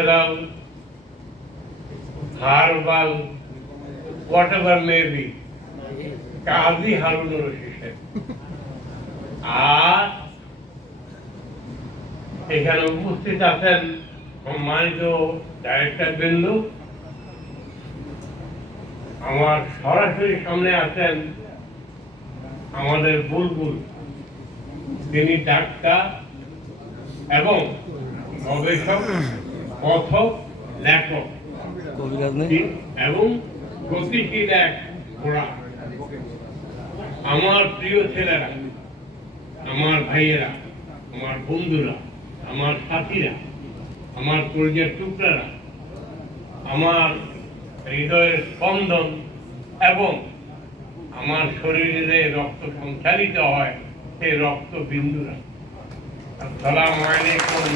natural, herbal, whatever may be, কাজী হারুনুর রশিদ আর এখানে উপস্থিত আছেন সম্মানিত ডাইরেক্টর বিন্দু। আমার সরাসরি সামনে আছেন আমাদের বুলবুল। তিনি ডাক্তার এবং গবেষক। কথক লেখক। এবং গতিশীল এক ঘোড়া। আমার প্রিয় ছেলেরা আমার ভাইয়েরা আমার বন্ধুরা আমার সাথীরা আমার পরিচয়ের টুকরারা আমার হৃদয়ের স্পন্দন এবং আমার শরীরে যে রক্ত সঞ্চালিত হয় সেই রক্ত বিন্দুরা আসসালামু আলাইকুম।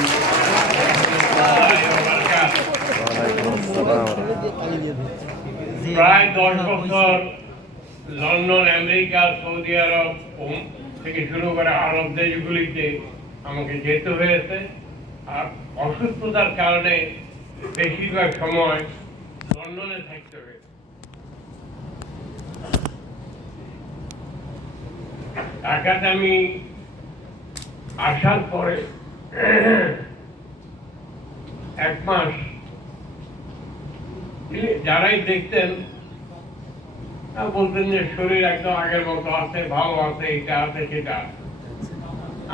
প্রায় দশ বছর লন্ডন আমেরিকা সৌদি আরব থেকে শুরু করে আরব দেশগুলিতে আমাকে যেতে হয়েছে। আর অসুস্থতার কারণে বেশিরভাগ সময় লন্ডনে থাকতে হয়েছে। ঢাকাতে আমি আসার পরে এক মাস যারাই দেখতেন বলতেন যে শরীর একদম আগের মতো আছে, ভালো আছে এটা আছে, সেটা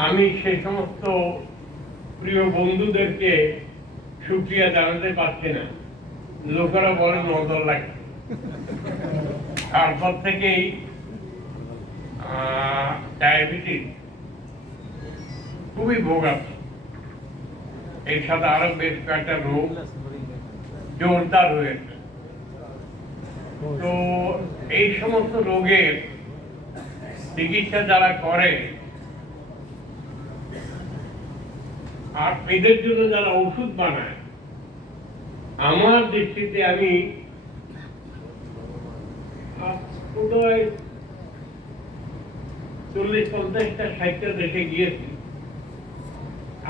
আমি সে সমস্ত প্রিয় বন্ধুদেরকে সুক্রিয়া জানাতে পারছি না। লোকেরা বলে নজর লাগে। তারপর থেকেই ডায়াবেটিস খুবই ভোগাচ্ছে এর সাথে আরও বেশ কয়েকটা রোগ জোরদার হয়েছে তো এই সমস্ত রোগের চিকিৎসা যারা করে, আর এদের জন্য যারা ওষুধ বানায়, আমার দৃষ্টিতে আমি চল্লিশ, পঞ্চাশটা ষাটটা দেশে গিয়েছি।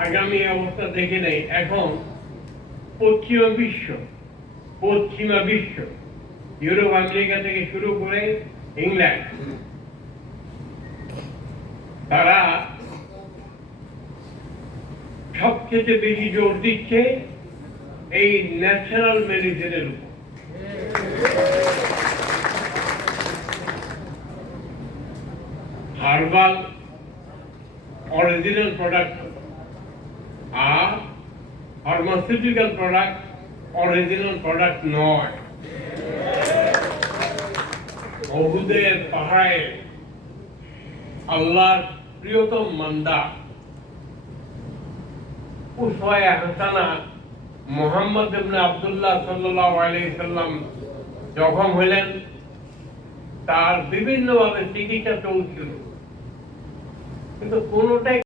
আগামী অবস্থা দেখে নেই। এখন পশ্চিমা বিশ্ব। পশ্চিমা বিশ্ব। ইউরোপ, আমেরিকা থেকে শুরু করে ইংল্যান্ড। তারা সবচেয়ে বেশি জোর দিচ্ছে এই ন্যাচারাল মেডিসিনের উপর। হার্বাল অরিজিনাল প্রোডাক্ট আর ফার্মাসিউটিক্যাল প্রোডাক্ট অরিজিনাল প্রোডাক্ট নয়। বহুদের পাহাড়ে আল্লাহর প্রিয়তম মান্দা। উসওয়ায়ে হাসানা মোহাম্মদ ইবনে আব্দুল্লাহ সাল্লাল্লাহু আলাইহি সাল্লাম জখম হলেন, তার বিভিন্নভাবে চিকিৎসা চলছিল। কিন্তু কোনোটাই